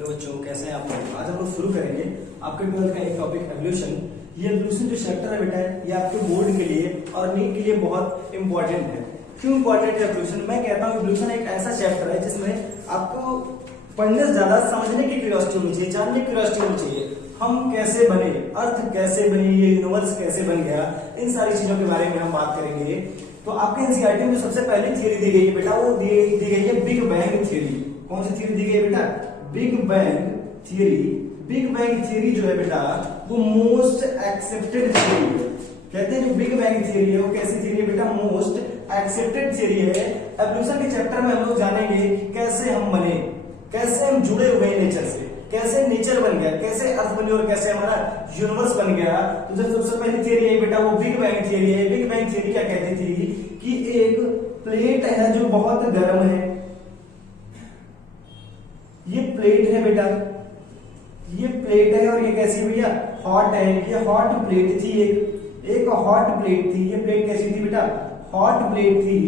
Hello बच्चों, कैसे हैं आप लोग। आज हम लोग शुरू करेंगे आपके 12th का एक टॉपिक एवोल्यूशन। ये एवोल्यूशन जो चैप्टर है बेटा, ये आपके बोर्ड के लिए और नीट के लिए बहुत इंपॉर्टेंट है। क्यों इंपॉर्टेंट है एवोल्यूशन? मैं कहता हूँ एवोल्यूशन एक ऐसा चैप्टर है जिसमें आपको पढ़ने से ज्यादा समझने की क्यूरियोसिटी होनी चाहिए, जानने की क्यूरियोसिटी होनी चाहिए। हम कैसे बने, अर्थ कैसे बनी, ये यूनिवर्स कैसे बन गया, इन सारी चीजों के बारे में हम बात करेंगे। तो आपके एनसीईआरटी में सबसे पहली थियरी दी गई है बेटा, वो दी गई है बिग बैंग थियरी। कौन सी थियरी दी गई है बेटा? Big bang theory. Big bang theory जो है बेटा वो मोस्ट एक्सेप्टेड थियरी है। कहते हैं जो बिग बैंग थियरी है वो कैसी थियरी है बेटा? मोस्ट एक्सेप्टेड थियरी है। एवोल्यूशन के चैप्टर में हम लोग जानेंगे कि कैसे हम बने, कैसे हम जुड़े हुए हैं नेचर से, कैसे नेचर बन गया, कैसे अर्थ बनी और कैसे हमारा यूनिवर्स बन गया। तो जब सबसे पहली थियरी है बेटा वो बिग बैंग थियरी है। बिग बैंग थियरी क्या कहती थी कि एक प्लेट है जो बहुत गर्म है। ये प्लेट है बेटा, ये प्लेट है और ये कैसी भैया? हॉट है। ये हॉट प्लेट थी, एक हॉट प्लेट थी। ये प्लेट कैसी थी बेटा? हॉट प्लेट थी।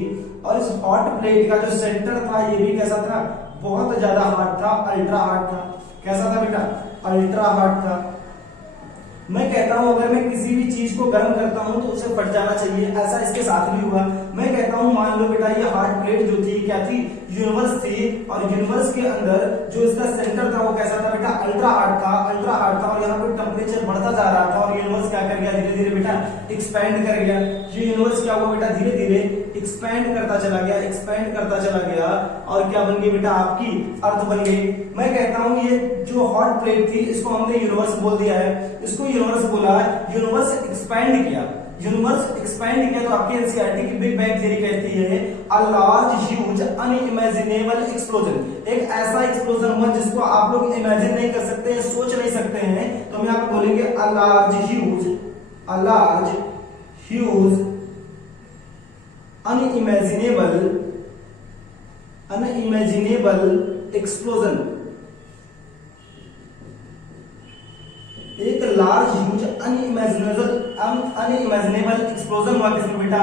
और इस हॉट प्लेट का जो सेंटर था ये भी कैसा था? बहुत ज्यादा हार्ड था, अल्ट्रा हार्ड था। कैसा था बेटा? अल्ट्रा हार्ड था। मैं कहता हूं अगर मैं किसी भी चीज को गर्म करता हूं तो उसे फट जाना चाहिए, ऐसा इसके साथ भी हुआ। मैं कहता हूं मान लो बेटा ये हार्ड प्लेट जो थी क्या थी? यूनिवर्स थी। और यूनिवर्स के अंदर जो इसका सेंटर था वो कैसा था बेटा? अल्ट्रा हार्ड था, अल्ट्रा हार्ड था। और यहाँ पे टेम्परेचर बढ़ता जा रहा था और यूनिवर्स क्या कर गया? धीरे धीरे बेटा एक्सपैंड कर गया। ये यूनिवर्स क्या हुआ बेटा? धीरे धीरे एक्सपैंड करता चला गया, एक्सपैंड करता चला गया। और क्या बन गई बेटा? आपकी अर्थ बन गई। मैं कहता हूं ये जो हॉट प्लेट थी इसको हमने यूनिवर्स बोल दिया है, इसको यूनिवर्स बोला। यूनिवर्स एक्सपैंड किया, यूनिवर्स एक्सपैंड किया। तो आपकी एनसीईआरटी की बिग बैंग थ्योरी कहती है a large huge unimaginable explosion. एक ऐसा एक्सप्लोजन हुआ जिसको आप लोग इमेजिन नहीं कर सकते, सोच नहीं सकते हैं। तो हम यहां पे बोलेंगे a large huge unimaginable explosion. एक लार्ज ह्यूज अनइमेजिनेबल एक्सप्लोजन हुआ किसमें बेटा?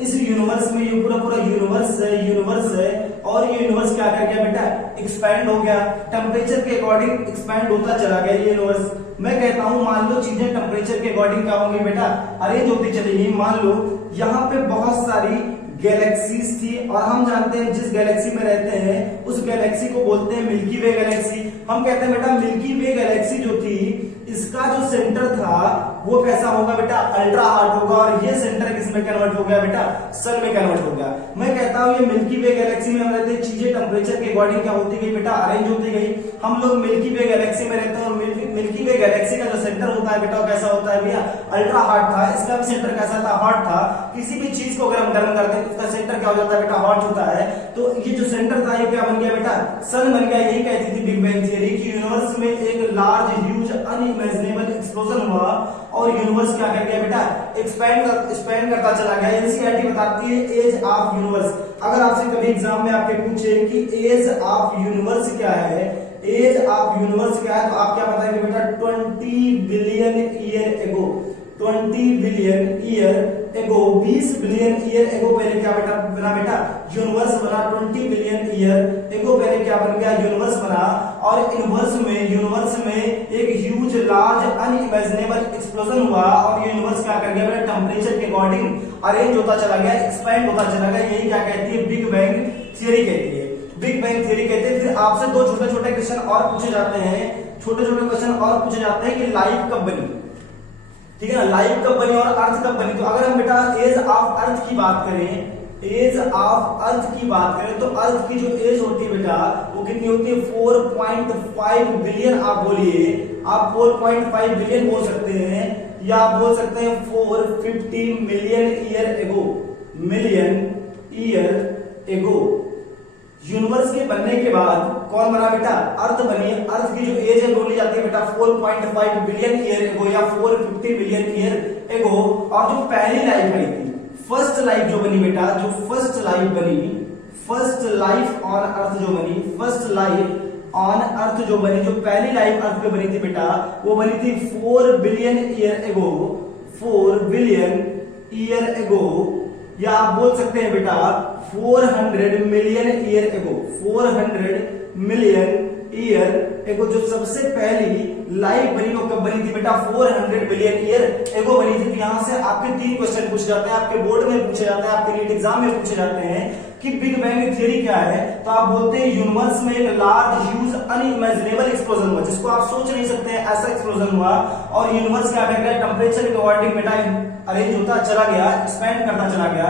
इस यूनिवर्स में। ये पूरा यूनिवर्स है और ये यूनिवर्स क्या कर गया बेटा? एक्सपैंड हो गया। टेम्परेचर के अकॉर्डिंग एक्सपैंड होता चला गया ये यूनिवर्स। मैं कहता हूं मान लो चीजें टेम्परेचर के अकॉर्डिंग क्या होंगी बेटा? अरेंज होती चलेगी। मान लो यहाँ पे बहुत सारी गैलेक्सीज थी और हम जानते हैं जिस गैलेक्सी में रहते हैं उस गैलेक्सी को बोलते हैं मिल्की वे गैलेक्सी। हम कहते हैं बेटा मिल्की वे गैलेक्सी जो थी इसका जो सेंटर था वो कैसा होगा बेटा? अल्ट्रा हार्ड होगा। और ये सेंटर किसमें कन्वर्ट हो गया बेटा? सन में कन्वर्ट हो गया। मैं कहता हूं ये मिल्की वे गैलेक्सी में हम रहते हैं, चीजें टेम्परेचर के अकॉर्डिंग क्या होती गई बेटा? अरेंज होती गई। हम लोग मिल्की वे गैलेक्सी में रहते हैं और मिल्की वे गैलेक्सी का जो सेंटर होता है बेटा कैसा होता है भैया? अल्ट्रा हार्ड था। इसका भी सेंटर कैसा था? हॉट था। किसी भी चीज को अगर हम गर्म करते हैं तो उसका सेंटर क्या हो जाता है बेटा? हॉट होता है। तो ये जो सेंटर था ये क्या बन गया बेटा? सन बन गया। यही कहती थी बिग बैंग थियरी कि यूनिवर्स में एक लार्ज ह्यूज अनइमेजिनेबल एक्सप्लोजन हुआ और यूनिवर्स क्या कर गया बेटा? एक्सपैंड करता चला गया। एनसीईआरटी बताती है एज ऑफ यूनिवर्स। अगर आपसे कभी एग्जाम में आपके पूछे कि एज ऑफ यूनिवर्स क्या है, एज ऑफ यूनिवर्स क्या है, तो आप क्या बताएंगे बेटा? 20 billion year ago. 20 billion year ago, 20 billion year ago पहले क्या बेटा बना बेटा? यूनिवर्स बना। 20 बिलियन ईयर एगो पहले क्या बन गया? यूनिवर्स बना। और यूनिवर्स में एक ह्यूज लार्ज अनइमेजिनेबल एक्सप्लोजन हुआ और यूनिवर्स क्या कर गया बेटा? टेम्परेचर के अकॉर्डिंग अरेंज होता चला गया, एक्सपैंड होता चला गया। यही क्या कहती है? बिग बैंग थियरी कहती है। बिग बैंग थियरी कहते हैं। फिर आपसे दो छोटे छोटे क्वेश्चन और पूछे जाते हैं, कि लाइफ कब बनी? ठीक है ना, लाइफ कब बनी और अर्थ कब बनी? तो अगर हम बेटा एज ऑफ अर्थ की बात करें, तो अर्थ की जो एज होती है बेटा वो कितनी होती है? 4.5 बिलियन। आप बोलिए, आप 4.5 बिलियन बोल सकते हैं या आप बोल सकते हैं 450 मिलियन ईयर एगो। यूनिवर्स के बनने के बाद कौन बना बेटा? अर्थ बनी। अर्थ की जो एज है बोली जाती है बेटा 4.5 बिलियन ईयर एगो या 450 मिलियन ईयर एगो। और जो पहली लाइफ आई थी, फर्स्ट लाइफ जो बनी बेटा, जो फर्स्ट लाइफ ऑन अर्थ जो बनी, जो पहली लाइफ अर्थ पे बनी थी बेटा वो बनी थी 4 billion year ago. 4 billion year ago या आप बोल सकते हैं बेटा 400 million year ago. 400 million year ago जो सबसे पहली लाइफ बनी वो कब बनी थी बेटा 400 बिलियन ईयर एगो बनी थी। तो यहाँ से आपके 3 क्वेश्चन पूछे जाते हैं, आपके बोर्ड में पूछे जाते हैं, आपके नीट एग्जाम में पूछे जाते हैं कि बिग बैंग थ्योरी क्या है। तो आप बोलते हैं यूनिवर्स में एक लार्ज ह्यूज अनइमेजिनेबल एक्सप्लोजन हुआ, जिसको आप सोच नहीं सकते हैं ऐसा एक्सप्लोजन हुआ, और यूनिवर्स क्या कर गया, टेम्परेचर के अकॉर्डिंग बेटा अरेंज होता चला गया, एक्सपैंड करता चला गया,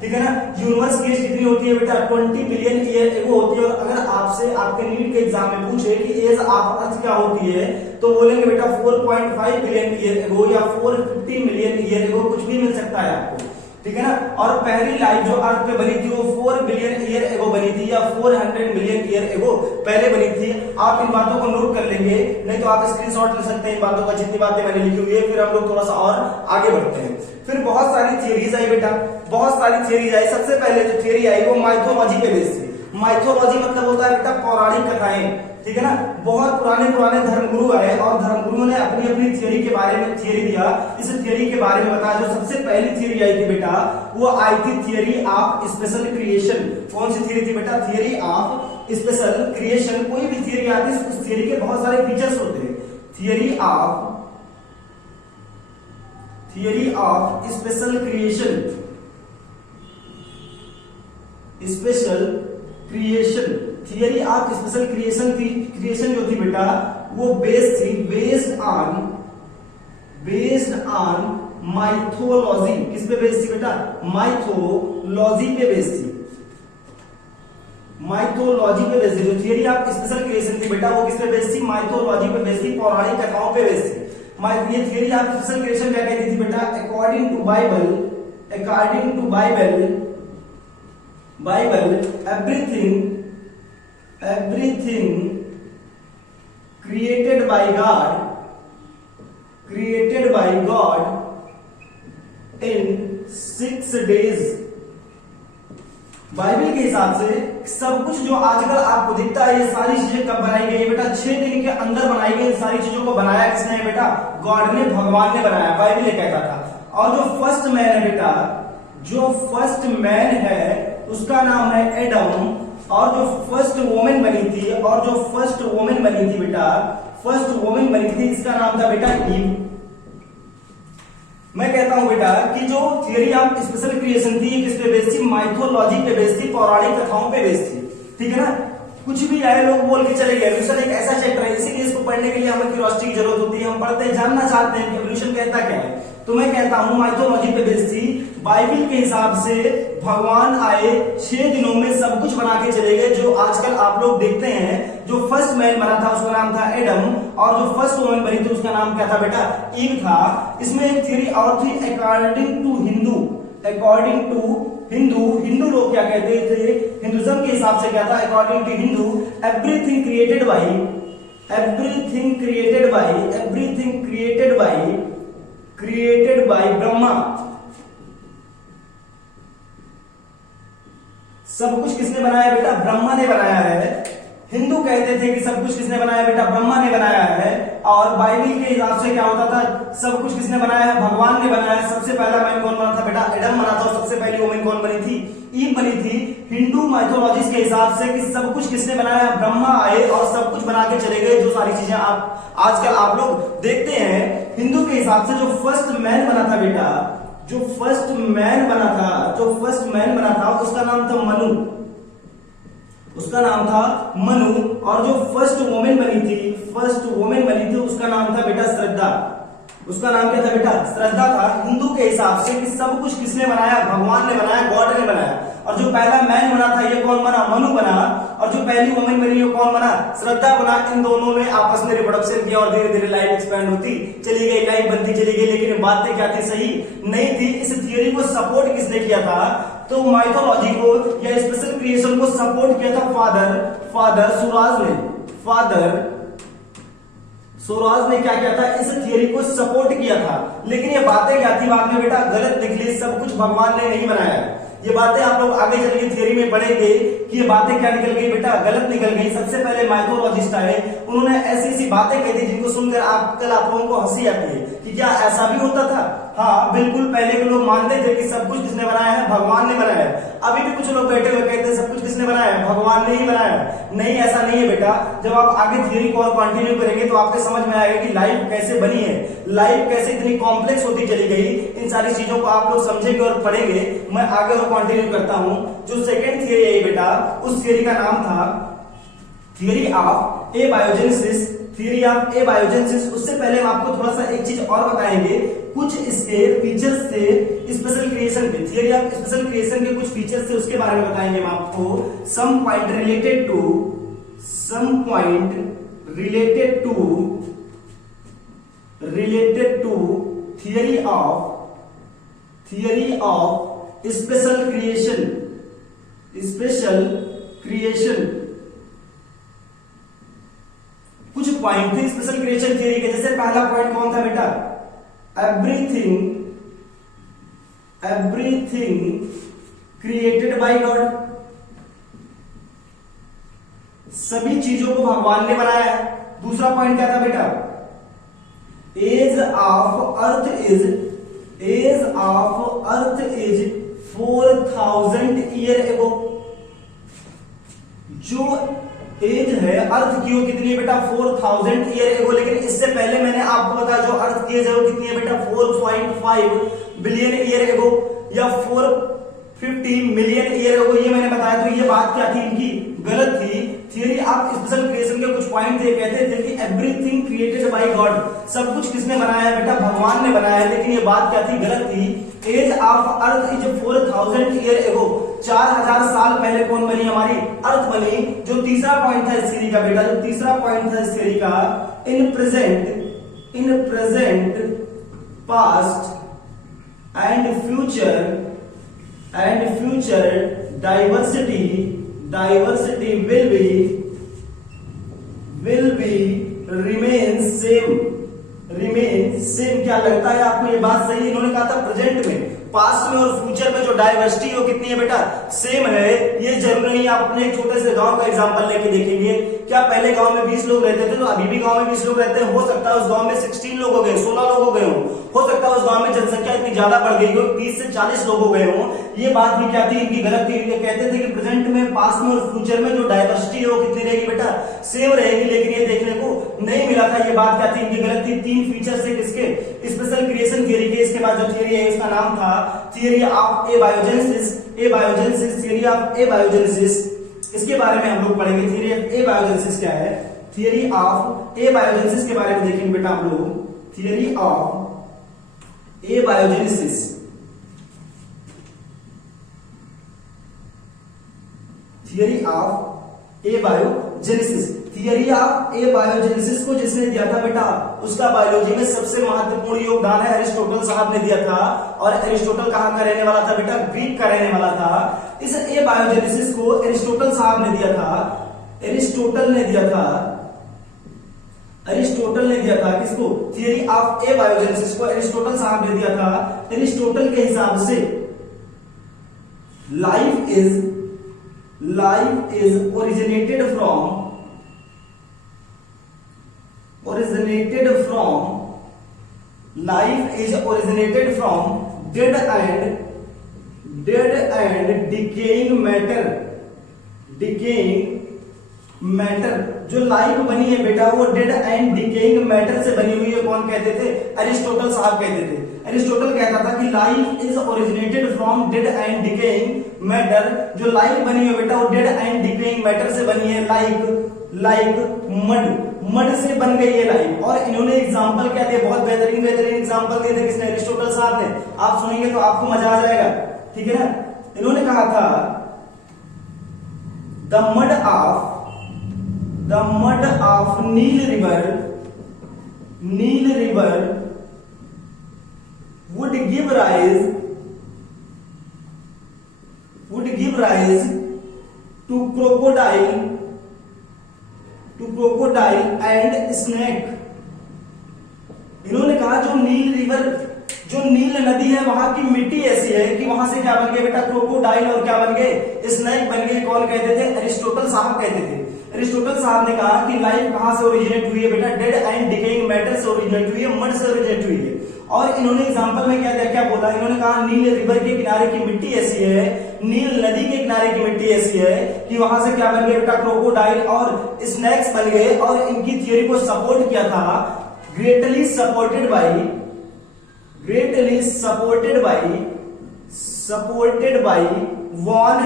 ठीक है ना। यूनिवर्स की एज कितनी होती है बेटा 20 बिलियन ईयर एगो होती है। और अगर आपसे आपके नीट के एग्जाम में पूछे कि एज ऑफ अर्थ क्या होती है, तो बोलेंगे बेटा 4.5 बिलियन ईयर एगो या 450 मिलियन ईयर एगो, कुछ भी मिल सकता है आपको, ठीक है ना। और पहली लाइफ जो अर्थ पे बनी थी वो 4 बिलियन ईयर एगो बनी थी या 400 मिलियन ईयर एगो पहले बनी थी। आप इन बातों को नोट कर लेंगे, नहीं तो आप स्क्रीनशॉट ले सकते हैं इन बातों का, जितनी बातें मैंने लिखी हुई है। फिर हम लोग थोड़ा सा और आगे बढ़ते हैं। फिर बहुत सारी थियरीज आई बेटा, बहुत सारी थियरीज आई। सबसे पहले जो थियरी आई वो माइथोलॉजी पे बेस्ड थी। माइथोलॉजी मतलब होता है बेटा पौराणिक कथाएं, ठीक है ना। बहुत पुराने पुराने धर्मगुरु आए और धर्मगुरुओं ने अपनी अपनी थियरी के बारे में थियरी दिया, इस थियरी के बारे में बताया। जो सबसे पहली थियरी आई थी बेटा वो आई थी थियरी ऑफ स्पेशल क्रिएशन। कौन सी थियरी थी बेटा, थियरी ऑफ स्पेशल क्रिएशन। कोई भी थियरी आती है उस थियरी के बहुत सारे फीचर्स होते हैं। Theory of special creation, special creation, theory of special creation थी। क्रिएशन जो थी बेटा वो बेस्ड ऑन माइथोलॉजी। किस पे बेस्ड थी बेटा, माइथोलॉजी पे बेस्ड थी, माइथोलॉजी पे बेस्ड थी। जो थियरी ऑफ स्पेशल क्रिएशन थी बेटा वो किस पे बेस्ड थी, माइथोलॉजी पे बेस्ड थी, पौराणिक कथाओं पे बेस्ड थी। ये थियरी ऑफ स्पेशल क्रिएशन क्या कहती थी बेटा, according to Bible everything created by God in 6 days। Bible के हिसाब से सब कुछ जो आजकल आपको दिखता है, ये सारी चीजें कब बनाई गई है बेटा, 6 दिन के अंदर बनाई गई। सारी चीजों को बनाया किसने है बेटा, गॉड ने, भगवान ने बनाया, बाइबल ये कहता था। और जो फर्स्ट मैन है बेटा, जो फर्स्ट मैन है उसका नाम है एडम, और जो फर्स्ट वुमेन बनी थी बेटा, फर्स्ट वुमेन बनी थी, इसका नाम था बेटा ईव। मैं कहता हूं बेटा कि जो थियरी ऑफ स्पेशल क्रिएशन थी किस पे बेस्ड थी, माइथोलॉजी पे बेस्ड थी, पौराणिक कथाओं पे बेस्ड थी, ठीक है ना। कुछ भी आए लोग बोल के चले गए। एवोल्यूशन एक ऐसा चैप्टर है, इसीलिए इसको पढ़ने के लिए हमें क्यूरियोसिटी की जरूरत होती है। हम पढ़ते हैं, जानना चाहते हैं कि एवोल्यूशन कहता क्या है। तो मैं कहता हूं माइथोलॉजी पे बेस्ड थी। बाइबल के हिसाब से भगवान आए, 6 दिनों में सब कुछ बना के चले गए। जो आजकल आप लोग देखते हैं, जो फर्स्ट मैन बना था उसका नाम था एडम, और जो फर्स्ट वुमन बनी थी उसका नाम क्या था बेटा, ईव था। इसमें एक थियरी और थी, अकॉर्डिंग टू हिंदू लोग क्या कहते थे, हिंदुज्म के हिसाब से क्या था, according to Hindu everything created by Brahma. सब कुछ किसने बनाया बेटा, ब्रह्मा ने बनाया है। हिंदू कहते थे कि सब कुछ किसने बनाया बेटा, ब्रह्मा ने बनाया है। और बाइबल के हिसाब से क्या होता था, सब कुछ किसने बनाया है, भगवान ने बनाया। सबसे पहला मैन कौन बना था बेटा, एडम बना था। और सबसे पहली वुमन कौन बनी थी, ईव बनी थी। हिंदू माइथोलॉजी के हिसाब से कि सब कुछ किसने बनाया, ब्रह्मा आए और सब कुछ बना के चले गए। जो सारी चीजें आप आजकल आप लोग देखते हैं, हिंदू के हिसाब से जो फर्स्ट मैन बना था बेटा, जो फर्स्ट मैन बना था उसका नाम था मनु, और जो फर्स्ट वुमेन बनी थी उसका नाम था बेटा श्रद्धा। उसका नाम क्या था बेटा, श्रद्धा था। हिंदू के हिसाब से कि सब कुछ किसने बनाया, भगवान ने बनाया, गॉड ने बनाया। और जो पहला मैन बना था ये कौन बना, मनु बना। और जो पहली वुमेन बनी ये कौन बना, श्रद्धा बना। इन दोनों ने आपस में रिप्रोडक्शन किया और धीरे धीरे लाइफ एक्सपेंड होती चली गई, लाइफ बनती चली गई। लेकिन बातें क्या थी, सही नहीं थी। इस थियरी को सपोर्ट किसने किया था, तो माइथोलॉजी को या स्पेशल क्रिएशन को सपोर्ट किया था फादर सोराज ने क्या किया था, इस थियरी को सपोर्ट किया था। लेकिन ये बातें क्या थी, बाद में बेटा गलत निकली। सब कुछ भगवान ने नहीं बनाया। ये बातें आप लोग आगे चल के थियरी में पढ़ेंगे कि ये बातें क्या निकल गई बेटा, गलत निकल गई। सबसे पहले माइथोलॉजिस्ट आए, उन्होंने ऐसी ऐसी बातें कही थी जिनको सुनकर आजकल आप लोगों को हंसी आती है कि क्या ऐसा भी होता था। हाँ बिल्कुल, पहले के लोग मानते थे कि सब कुछ किसने बनाया है, भगवान ने बनाया है। अभी भी कुछ लोग बैठे हुए कहते हैं सब कुछ किसने बनाया है, भगवान ने ही बनाया है। नहीं, ऐसा नहीं है बेटा। जब आप आगे थियरी को और कंटिन्यू करेंगे तो आपको समझ में आएगा कि लाइफ कैसे बनी है, लाइफ कैसे इतनी कॉम्प्लेक्स होती चली गई। इन सारी चीजों को आप लोग समझेंगे और पढ़ेंगे। मैं आगे और कंटिन्यू करता हूं। जो सेकेंड थियरी है बेटा, उस थियरी का नाम था theory of abiogenesis. Theory of abiogenesis. उससे पहले हम आपको थोड़ा सा एक चीज और बताएंगे, कुछ इसके फीचर्स थे स्पेशल क्रिएशन के। थियरी ऑफ स्पेशल क्रिएशन के कुछ फीचर्स थे, उसके बारे में बताएंगे हम आपको। Some point related to theory of special creation. कुछ पॉइंट थे स्पेशल क्रिएशन थियरी के। जैसे पहला पॉइंट कौन था बेटा, एवरीथिंग क्रिएटेड बाय गॉड। सभी चीजों को भगवान ने बनाया है। दूसरा पॉइंट क्या था बेटा, age of earth is 4000 year ago. जो एज है अर्थ की वो कितनी है बेटा, 4000 ईयर एगो। लेकिन इससे पहले मैंने आपको बताया जो अर्थ की एज है वो कितनी है बेटा, 4.5 बिलियन ईयर एगो या 450 मिलियन ईयर एगो, ये मैंने बताया। तो ये बात क्या थी इनकी, गलत थी। थियरी ऑफ स्पेशल क्रिएशन के कुछ पॉइंट थे, कहते थे कि एवरीथिंग क्रिएटेड बाय गॉड। सब कुछ किसने बनाया है बेटा, भगवान ने बनाया है। लेकिन ये बात क्या थी, गलत थी। Age of earth is 4000 year ago. 4000 साल पहले कौन बनी, हमारी अर्थ बनी। जो तीसरा पॉइंट था इस थियरी का बेटा, जो तीसरा पॉइंट था इस थियरी का, in present past and future diversity will be remain same. क्या लगता है आपको ये बात सही? इन्होंने कहा था प्रेजेंट में, पास्ट में और फ्यूचर में जो डाइवर्सिटी वो कितनी है बेटा, सेम है। ये जरूर नहीं। आप अपने एक छोटे से गांव का एग्जांपल लेके देखेंगे। क्या पहले गांव में 20 लोग रहते थे तो अभी भी गांव में 20 लोग रहते हैं? हो सकता है उस गांव में 16 लोग हो गए, 16 लोग हो गए हो सकता है उस गांव में जनसंख्या इतनी ज्यादा बढ़ गई हो, 30 से 40 लोग हो गए हो। ये बात भी क्या थी, इनकी गलत थी। कहते थे कि प्रेजेंट में, पास्ट में और फ्यूचर में जो डाइवर्सिटी है वो कितनी रहेगी बेटा, सेम रहेगी। लेकिन ये देखने को नहीं मिला था। ये बात क्या थी, इनकी गलत थी। 3 फीचर्स थे किसके, स्पेशल क्रिएशन थियरी के। इसके बाद जो थियरी है उसका नाम था theory of abiogenesis. Theory of एबायोजेनेसिस, इसके बारे में हम लोग पढ़ेंगे। थियरी ऑफ एबायोजेनेसिस क्या है, थियरी ऑफ एबायोजेनेसिस के बारे में देखेंगे बेटा हम लोग। Theory of abiogenesis, theory of abiogenesis. Theory of abiogenesis को जिसने दिया था बेटा, उसका बायोलॉजी में सबसे महत्वपूर्ण योगदान है अरिस्टोटल साहब ने दिया था। और अरिस्टोटल कहां का रहने वाला था बेटा, ग्रीक का रहने वाला था। इस एबायोजेनेसिस को अरिस्टोटल साहब ने दिया था। अरिस्टोटल ने दिया था किसको, थियरी ऑफ एबायोजेनेसिस को अरिस्टोटल साहब ने दिया था। अरिस्टोटल के हिसाब से life is originated from dead and decaying matter। जो लाइफ बनी है बेटा वो डेड एंड डिकेइंग मैटर से बनी हुई है। कौन कहते थे, अरिस्टोटल साहब कहते थे। अरिस्टोटल कहता था कि life is originated from dead and decaying matter. जो लाइफ बनी है बेटा वो डेड एंड डिकेइंग मैटर से बनी है। लाइक मड से बन गई है लाइफ। और इन्होंने एग्जांपल क्या दिए, बहुत बेहतरीन एग्जांपल दिए थे किसने, अरिस्टोटल साहब ने। आप सुनेंगे तो आपको मजा आ जाएगा, ठीक है ना। इन्होंने कहा था the mud of Nile river would give rise to crocodile and snake। इन्होंने कहा जो नील रिवर जो नील नदी है वहां की मिट्टी ऐसी है कि वहां से क्या बन गए बेटा, क्रोकोडाइल और क्या बन गए, स्नेक बन गए। कौन कहते थे, अरिस्टोटल साहब कहते थे। अरिस्टोटल साहब ने कहा कि लाइफ कहां से ओरिजिनेट हुई है बेटा, डेड एंड डिकेइंग मैटर से ओरिजिनेट हुई है, मड से ओरिजिनेट हुई है। और इन्होंने एग्जांपल में क्या दिया, क्या बोला, इन्होंने कहा नील रिवर के किनारे की मिट्टी ऐसी है, नील नदी के किनारे की मिट्टी ऐसी है कि वहां से क्या बन गए बेटा, क्रोकोडाइल और स्नेक्स बन गए। और इनकी थियोरी को सपोर्ट किया था greatly supported by von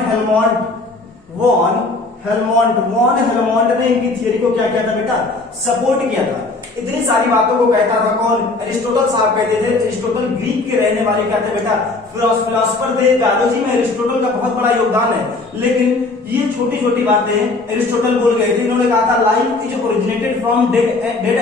Helmont ने इनकी थियरी को क्या किया था बेटा, सपोर्ट किया था। इतनी सारी बातों को कहता था कौन, अरिस्टोटल साहब कहते थे। अरिस्टोटल ग्रीक के रहने वाले क्या थे बेटा, फिलोसोफर थे। बायोलॉजी में अरिस्टोटल का बहुत बड़ा योगदान है, लेकिन ये छोटी छोटी बातें अरिस्टोटल बोल गए थे। इन्होंने कहा था life is originated from dead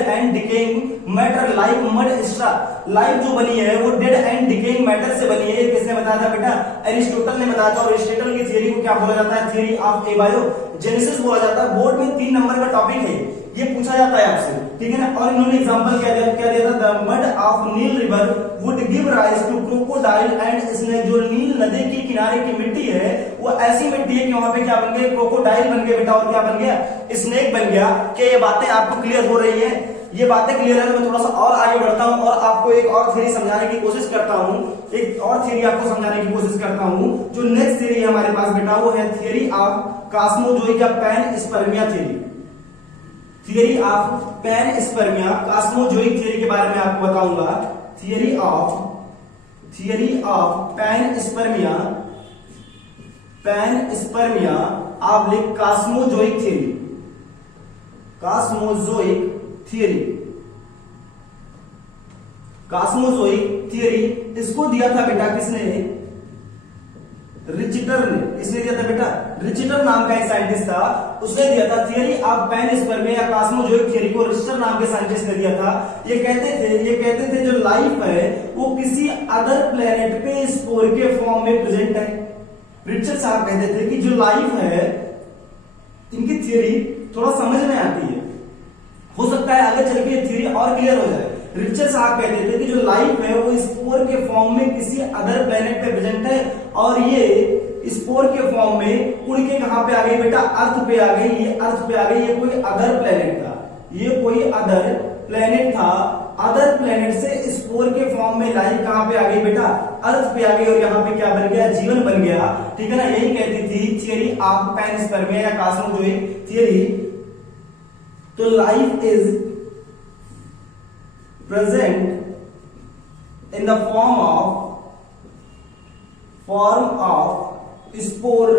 and decaying matter like mud straw. Life जो बनी है वो डेड एंड डिकेइंग मैटर से बनी है। किसने बताया था बेटा, अरिस्टोटल ने बताया था। और अरिस्टोटल की थियरी को क्या बोला जाता है, थियरी ऑफ एबायोजेनेसिस बोला जाता है। बोर्ड में 3 नंबर का टॉपिक है, ये पूछा जाता है आपसे, ठीक है ना। और इन्होंने एग्जांपल क्या दिया था, the mud of Nile river would give rise to crocodile and snake. जो नील नदी के किनारे की मिट्टी है वो ऐसी मिट्टी है कि वहां पे क्या बन गए, क्रोकोडाइल बन गए बेटा, और क्या बन गया, स्नेक बन गया। क्या ये बातें आपको क्लियर हो रही है? ये बातें क्लियर है तो मैं थोड़ा सा और आगे बढ़ता हूं और आपको एक और थ्योरी समझाने की कोशिश करता हूं। एक और थ्योरी आपको समझाने की कोशिश करता हूं। जो नेक्स्ट थ्योरी है हमारे पास बेटा, वो है थियरी ऑफ कॉस्मोजोइक या panspermia theory. Theory of panspermia, cosmozoic theory के बारे में आपको बताऊंगा। थियरी ऑफ पैनस्पर्मिया आप लिख कॉस्मोजोइक थियरी। इसको दिया था बेटा किसने, रिचटर ने। किसने दिया था बेटा, रिचटर नाम का एक साइंटिस्ट था, उसने दिया था थियरी ऑफ पैनस्पर्मिया या कॉस्मोजोइक थियरी को। रिचटर नाम के साइंटिस्ट ने दिया था। ये कहते थे जो लाइफ है वो किसी अदर प्लेनेट पे स्पोर के फॉर्म में प्रेजेंट है। रिचर्ड साहब कहते थे कि जो लाइफ है, इनकी थियरी थोड़ा समझ में आती है, हो सकता है आगे चल के ये थियरी और क्लियर हो जाए। रिचर्ड साहब कहते थे कि जो लाइफ है वो स्पोर के फॉर्म में किसी अदर प्लेनेट पे प्रेजेंट है, और ये स्पोर के फॉर्म में उड़ के कहां पे आ गई बेटा, अर्थ पे आ गई। ये अर्थ पे आ गई, ये कोई अदर प्लेनेट था। अदर प्लेनेट से स्पोर के फॉर्म में लाइफ कहां पे आ गई बेटा, अर्थ पे आ गई, और यहां पे क्या बन गया, जीवन बन गया, ठीक है ना। यही कहती थी थियरी ऑफ पैनस्पर्मिया या कॉस्मोजोइक थियरी। तो life is present in the form of spore.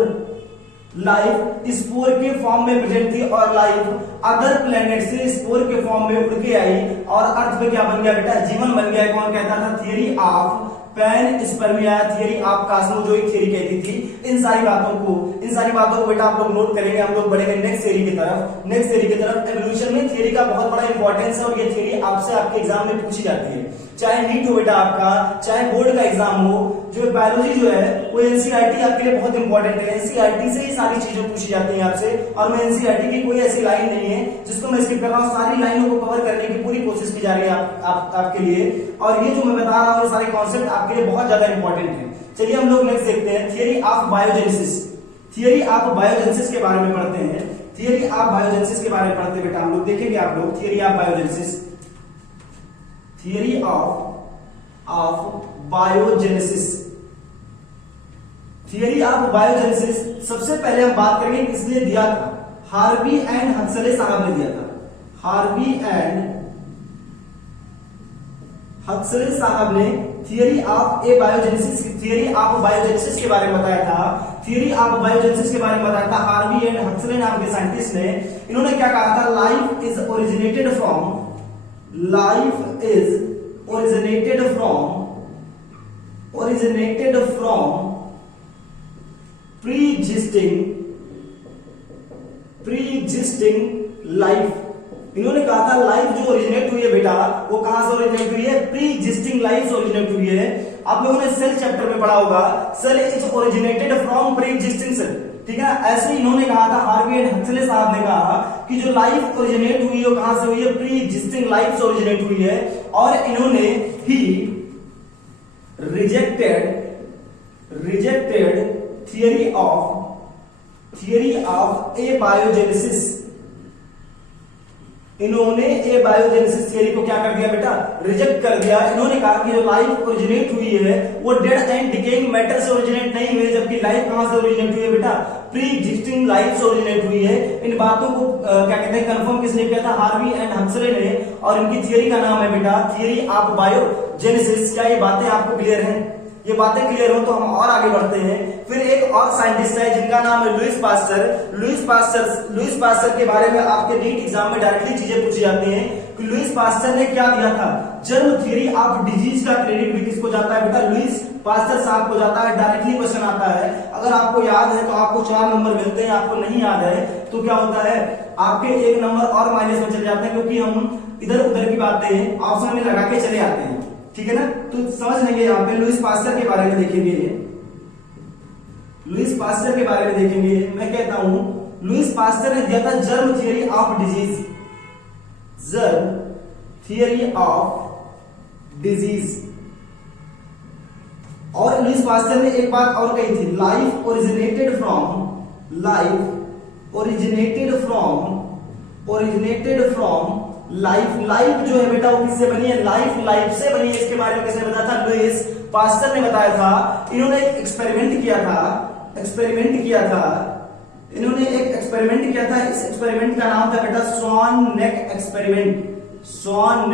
Life spore के फॉर्म में प्रेजेंट थी, और लाइफ अदर प्लेनेट से स्पोर के फॉर्म में उड़ के आई, और अर्थ पे क्या बन गया बेटा, जीवन बन गया। कौन कहता था, theory of panspermia, theory of cosmozoic theory कहती थी। इन सारी बातों को बेटा आप लोग नोट करेंगे। हम लोग बढ़ेंगे नेक्स्ट थियरी की तरफ। एवोल्यूशन में थियरी का बहुत बड़ा इंपॉर्टेंस है, और ये थियरी आपसे आपके एग्जाम में पूछी जाती है, चाहे नीट हो बेटा आपका, चाहे बोर्ड का एग्जाम हो। जो बायोलॉजी जो है वो एनसीईआरटी आपके लिए बहुत इंपॉर्टेंट है। एनसीईआरटी से ही सारी चीजें पूछी जाती हैं आपसे, और मैं एनसीईआरटी की कोई ऐसी लाइन नहीं है जिसको मैं स्किप कर रहा हूं। सारी लाइनों को कवर करने की पूरी कोशिश की जा रही है आपके लिए, और ये जो मैं बता रहा हूं सारे कॉन्सेप्ट आपके लिए बहुत ज्यादा इंपॉर्टेंट है। चलिए हम लोग नेक्स्ट देखते हैं, थियरी ऑफ बायोजेनेसिस के बारे में पढ़ते हैं। थियरी ऑफ बायोजेनेसिस के बारे में पढ़ते बेटा हम लोग, देखेंगे आप लोग theory of biogenesis. Theory of biogenesis सबसे पहले हम बात करेंगे किसने दिया था, हार्वी एंड हक्सले साहब ने दिया था। हार्वी एंड हक्सले साहब ने थियरी ऑफ बायोजेनेसिस के बारे में बताया था। थियरी ऑफ बायोजेनेसिस के बारे में बताया था हार्वी एंड हक्सले नाम के साइंटिस्ट ने। इन्होंने क्या कहा था, life is originated from pre-existing life. इन्होंने कहा था लाइफ जो ओरिजिनेट हुई है बेटा वो कहां से ओरिजिनेट हुई है, प्री एग्जिस्टिंग लाइफ से ओरिजिनेट हुई है। आप लोगों ने सेल चैप्टर में पढ़ा होगा, cell is originated from pre existing cell, ठीक है। ऐसे ही इन्होंने कहा था, हार्वी एंड हक्सले साहब ने कहा कि जो लाइफ ओरिजिनेट हुई है वो कहां से हुई है, प्री एग्जिस्टिंग लाइफ से ओरिजिनेट हुई है। और इन्होंने ही rejected theory of abiogenesis. इन्होंने ए बायोजेनेसिस थियरी को क्या कर दिया बेटा, रिजेक्ट कर दिया। इन्होंने कहा कि जो लाइफ ओरिजिनेट हुई है वो डेड एंड डिकेइंग मैटर से ओरिजिनेट नहीं हुई, जबकि लाइफ कहां से ओरिजिनेट हुई है बेटा, प्री एग्जिस्टिंग लाइफ से ओरिजिनेट हुई है। इन बातों को क्या कहते हैं, कंफर्म किसने किया था, हार्वी एंड हक्सले ने, और इनकी थियरी का नाम है बेटा थियरी ऑफ बायोजेनेसिस। क्या ये बातें आपको क्लियर हैं? ये बातें क्लियर हो तो हम और आगे बढ़ते हैं। फिर एक और साइंटिस्ट है जिनका नाम है लुईस पास्चर के बारे में आपके नीट एग्जाम में डायरेक्टली चीजें पूछी जाती हैं कि लुईस पास्चर ने क्या दिया था, जर्म थ्योरी ऑफ डिजीज का क्रेडिट भी किसको जाता है बेटा, लुईस पास्चर साहब को जाता है। डायरेक्टली क्वेश्चन आता है, अगर आपको याद है तो आपको 4 नंबर मिलते हैं, आपको नहीं याद है तो क्या होता है, आपके 1 नंबर और माइनस में चले जाते हैं, क्योंकि हम इधर उधर की बातें ऑप्शन में लगा के चले आते हैं। ठीक है ना, तो समझ लेंगे। यहाँ पे लुईस पास्चर के बारे में देखेंगे, लुईस पास्चर के बारे में देखेंगे। मैं कहता हूं लुईस पास्चर ने दिया था जर्म थियरी ऑफ डिजीज। और लुईस पास्चर ने एक बात और कही थी, लाइफ ओरिजिनेटेड फ्रॉम लाइफ जो है बेटा वो किससे बनी है, लाइफ से बनी है। इसके बारे में किसने बताया था, लुईस पास्चर ने बताया था। इन्होंने एक एक्सपेरिमेंट किया था। इन्होंने एक एक्सपेरिमेंट किया था। इस एक्सपेरिमेंट का नाम था बेटा स्वान नेक एक्सपेरिमेंट। स्वान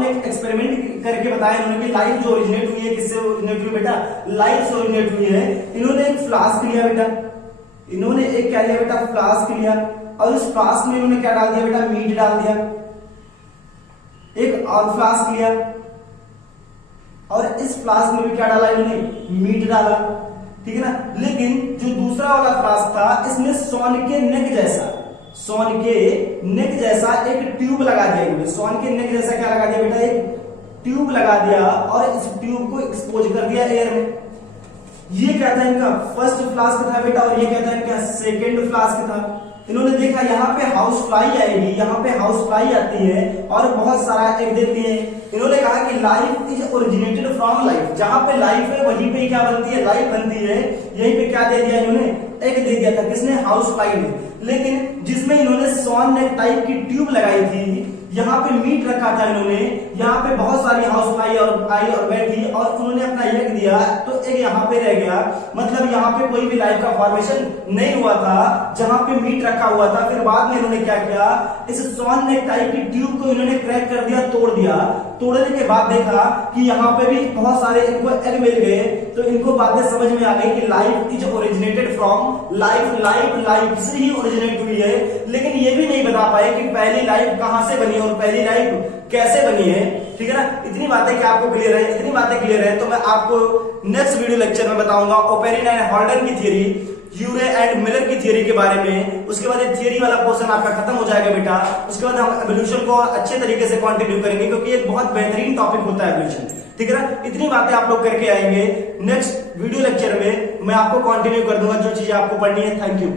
नेक एक्सपेरिमेंट करके बताया इन्होंने कि लाइफ जो ओरिजिनेट हुई है किससे ओरिजिनेट हुई बेटा, लाइफ से ओरिजिनेट हुई है। इन्होंने एक फ्लास्क लिया बेटा, फ्लास्क लिया, और इस फ्लास्क में इन्होंने क्या डाल दिया बेटा, मीट डाल दिया। एक और फ्लास्क लिया और इस फ्लास्क में भी क्या डाला इन्होंने, मीट डाला। ठीक है ना, लेकिन जो दूसरा वाला फ्लास्क था इसमें सोन के नेक जैसा एक ट्यूब लगा दिया इन्होंने। सोन के नेक जैसा क्या लगा दिया बेटा, एक ट्यूब लगा दिया, और इस ट्यूब को एक्सपोज कर दिया एयर में। ये क्या था इनका फर्स्ट फ्लास्क था बेटा, और ये क्या था इनका सेकेंड फ्लास्क था। इन्होंने देखा यहाँ पे हाउस फ्लाई आएगी, यहाँ पे हाउस फ्लाई आती है और बहुत सारा एग देती है। इन्होंने कहा कि life is originated from life, जहां पे लाइफ है वहीं पे क्या बनती है, लाइफ बनती है। यहीं पे क्या दे दिया इन्होंने, एग दे दिया था। किसने, हाउस फ्लाई ने। लेकिन जिसमें इन्होंने स्वान नेक टाइप की ट्यूब लगाई थी, यहाँ पे मीट रखा था इन्होंने, यहाँ पे बहुत सारी हाउस फ्लाई और आई और बैठी, और उन्होंने अपना एग दिया तो एग यहाँ पे रह गया। मतलब यहाँ पे कोई भी लाइफ का फॉर्मेशन नहीं हुआ था जहां पे मीट रखा हुआ था। फिर बाद में इन्होंने क्या किया, इस स्वान नेक टाइप की ट्यूब को इन्होंने क्रैक कर दिया, तोड़ दिया। तोड़ने के बाद देखा कि यहाँ पे भी बहुत सारे इनको एग मिल गए, तो इनको बातें समझ में आ गई कि life is originated from life से ही ओरिजिनेट हुई है। लेकिन ये भी नहीं बता पाए कि पहली लाइफ कहां से बनी और पहली लाइफ कैसे बनी है। ठीक है ना, इतनी बातें क्या आपको क्लियर है? इतनी बातें क्लियर है तो मैं आपको नेक्स्ट वीडियो लेक्चर में बताऊंगा ओपेरिन एंड हॉल्डन की थियरी, यूरे एंड मिलर की थियरी के बारे में। उसके बाद थियरी वाला पोर्शन आपका खत्म हो जाएगा बेटा। उसके बाद हम एवोल्यूशन को अच्छे तरीके से कंटिन्यू करेंगे, क्योंकि एक बहुत बेहतरीन टॉपिक होता है एवोल्यूशन। ठीक है ना, इतनी बातें आप लोग करके आएंगे। नेक्स्ट वीडियो लेक्चर में मैं आपको कंटिन्यू कर दूंगा जो चीजें आपको पढ़नी है। Thank you.